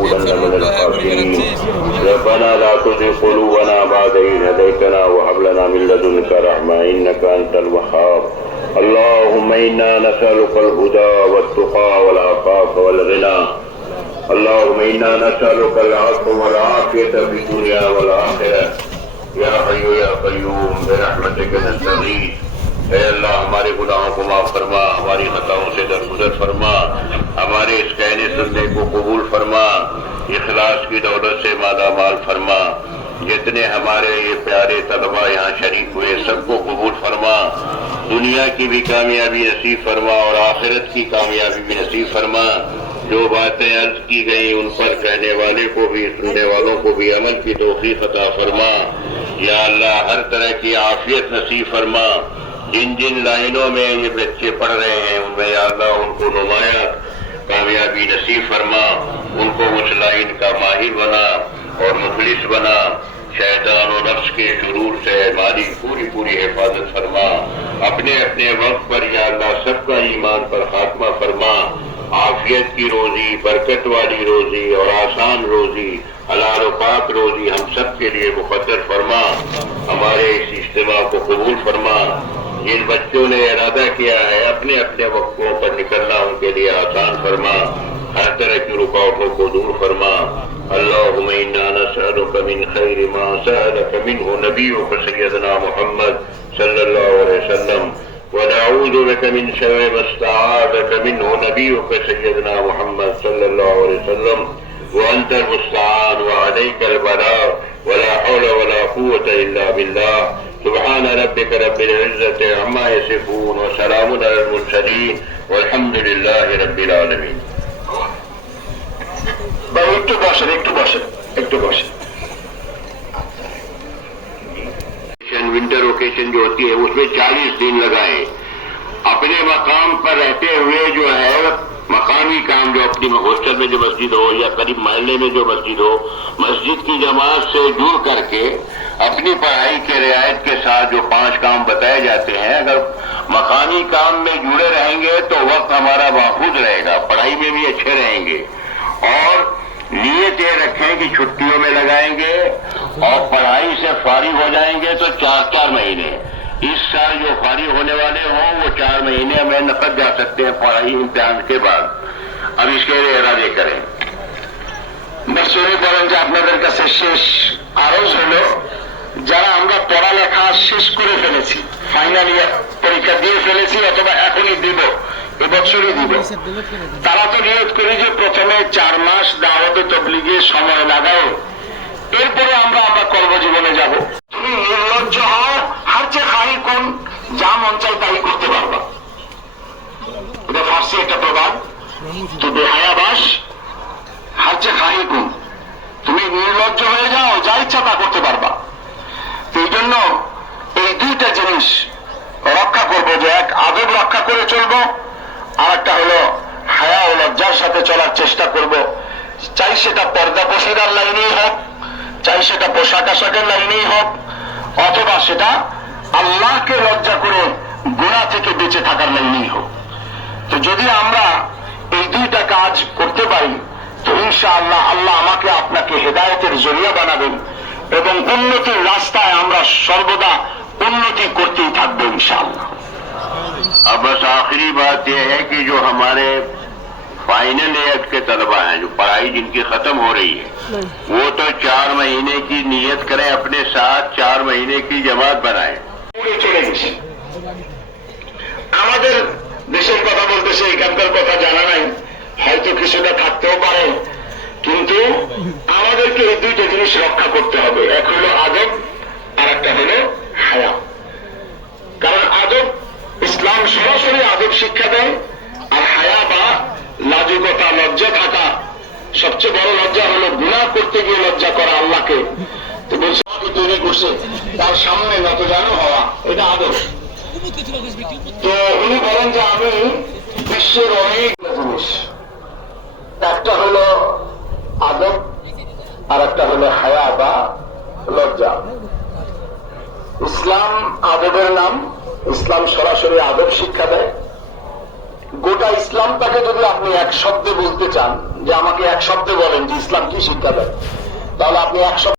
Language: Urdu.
لنكونن من الخاسرين ربنا لا تزغ قلوبنا بعد إذ هديتنا وهب لنا من لدنك رحمة إنك أنت الوهاب اللهم إنا نسألك الهدى والتقى والعفاف والغنى اللهم إنا نسألك العفو والعافية في الدنيا والآخرة يا حي يا قيوم برحمتك نستغيث اے اللہ ہمارے گناہوں کو معاف فرما ہماری خطاؤں سے درگزر فرما ہمارے اس کہنے سننے کو قبول فرما اخلاص کی دولت سے مالا مال فرما، جتنے ہمارے یہ پیارے طلبا یہاں شریک ہوئے، سب کو قبول فرما۔ دنیا کی بھی کامیابی نصیب فرما اور آخرت کی کامیابی بھی نصیب فرما۔ جو باتیں عرض کی گئی ان پر کہنے والے کو بھی، سننے والوں کو بھی عمل کی توفیق عطا فرما۔ یا اللہ، ہر طرح کی عافیت نصیب فرما۔ جن جن لائنوں میں یہ بچے پڑھ رہے ہیں، ان میں یا اللہ ان کو نمایاں کامیابی نصیب فرما۔ ان کو اس لائن کا ماہر بنا اور مخلص بنا۔ شیطان و نفس کے شرور سے مالی پوری پوری حفاظت فرما۔ اپنے اپنے وقت پر یا اللہ سب کا ایمان پر خاتمہ فرما۔ عافیت کی روزی، برکت والی روزی اور آسان روزی، حلال و پاک روزی ہم سب کے لیے مقدر فرما۔ ہمارے اس اجتماع کو قبول فرما۔ جن بچوں نے ارادہ کیا ہے، اپنے اپنے وقتوں پر نکلنا ان کے لیے آسان فرما۔ ہر طرح کی رکاوٹوں کو دور فرما اللهم إنا نسألك من خير ما سألك منه نبيك سيدنا محمد صلى الله عليه وسلم. ونعوذ بك من شر ما استعاذك منه نبيك سيدنا محمد صلى الله عليه وسلم. وأنت المستعان وعليك البلاغ ولا حول ولا قوة إلا بالله. سبحان ربك رب العزة عما يصفون وسلام على المرسلين. والحمد لله رب العالمين. ভাই একটু বসেন একটু বসেন একটু বসেন ونٹر اوکیشن جو ہوتی ہے اس میں چالیس دن لگائے اپنے مقام پر رہتے ہوئے جو ہے مقامی کام جو اپنی ہاسٹل میں جو مسجد ہو یا قریب محلے میں جو مسجد ہو مسجد کی جماعت سے جڑ کر کے اپنی پڑھائی کے رعایت کے ساتھ جو پانچ کام بتائے جاتے ہیں اگر مقامی کام میں جڑے رہیں گے تو وقت ہمارا محفوظ رہے گا پڑھائی میں بھی اچھے رہیں گے اور نیت یہ رکھیں کہ چھٹیوں میں لگائیں گے اور پڑھائی سے فارغ ہو جائیں گے تو چار چار مہینے اس سال جو فارغ ہونے والے ہوں وہ چار مہینے میں نقد جا سکتے ہیں پڑھائی امتحان کے بعد اب اس کے لیے ارادے کریں মেসুরি বলেন যে আপনাদের কাছে শেষ আরজ হলো যারা আমরা পড়ালেখা শেষ করে ফেলেছি ফাইনাল ইয়ার পরীক্ষা দিয়ে ফেলেছি অথবা এখনই দিব এবছরই দিব। তারা তো নিয়োগ করি যে প্রথমে চার মাস দাওয়াতে তবলিগে সময় লাগাও। এরপরে আমরা আমরা কর্মজীবনে যাব। তুমি নির্লজ্জ হও হার চেয়ে খাই কোন যা মন চাই তাই করতে পারবা। এটা ফার্সি একটা প্রবাদ। তো বেহায়াবাস হার চেয়ে খাই কোন। তুমি নির্লজ্জ হয়ে যাও যা ইচ্ছা তা করতে পারবা। এই জন্য এই দুইটা জিনিস রক্ষা করব যে এক আদব রক্ষা করে চলবো আর একটা হলো, হায়া ও লজ্জার সাথে চলার চেষ্টা করব। চাই সেটা পর্দা পশিদার লাইনেই হোক, চাই সেটা পোশাক আশাকের লাইনেই হোক, অথবা সেটা আল্লাহকে লজ্জা করে গুণা থেকে বেঁচে থাকার লাইনেই হোক। তো যদি আমরা এই দুইটা কাজ করতে পারি, তো ইনশাআল্লাহ আল্লাহ আমাকে আপনাকে হেদায়তের জরিয়া বানাবেন এবং উন্নতির রাস্তায় আমরা সর্বদা উন্নতি করতেই থাকব ইনশাআল্লাহ। اب بس آخری بات یہ ہے کہ جو ہمارے فائنل ایئر کے طلبہ ہیں جو پڑھائی جن کی ختم ہو رہی ہے وہ تو چار مہینے کی نیت کریں اپنے ساتھ چار مہینے کی جماعت بنائیں উড়ে চলে গেছে আমাদের দেশের কথা বলতেছে এখানকার কথা জানা নাই হয়তো কিছুটা থাকতেও পারে কিন্তু আমাদেরকে এই দুইটা জিনিস রক্ষা করতে হবে এক হলো আদব ইসলাম সরাসরি আদব শিক্ষা দেয় আর হায়া বা লাজুকতা, লজ্জা থাকা সবচেয়ে বড় লজ্জা হলো গুনাহ করতে গিয়ে লজ্জা করা আল্লাহকে। তো বলছে তৈরি করছে, তার সামনে নত জানো হওয়া, এটা আদব। তো উনি বলেন যে, আমি বিশ্বের অনেক জিনিস, একটা হলো আদব আর একটা হলো হায়া বা লজ্জা। ইসলাম আদবের নাম ইসলাম সরাসরি আদব শিক্ষা দেয় গোটা ইসলামটাকে যদি আপনি এক শব্দে বলতে চান যে আমাকে এক শব্দে বলেন যে ইসলাম কি শিক্ষা দেয় তাহলে আপনি এক শব্দ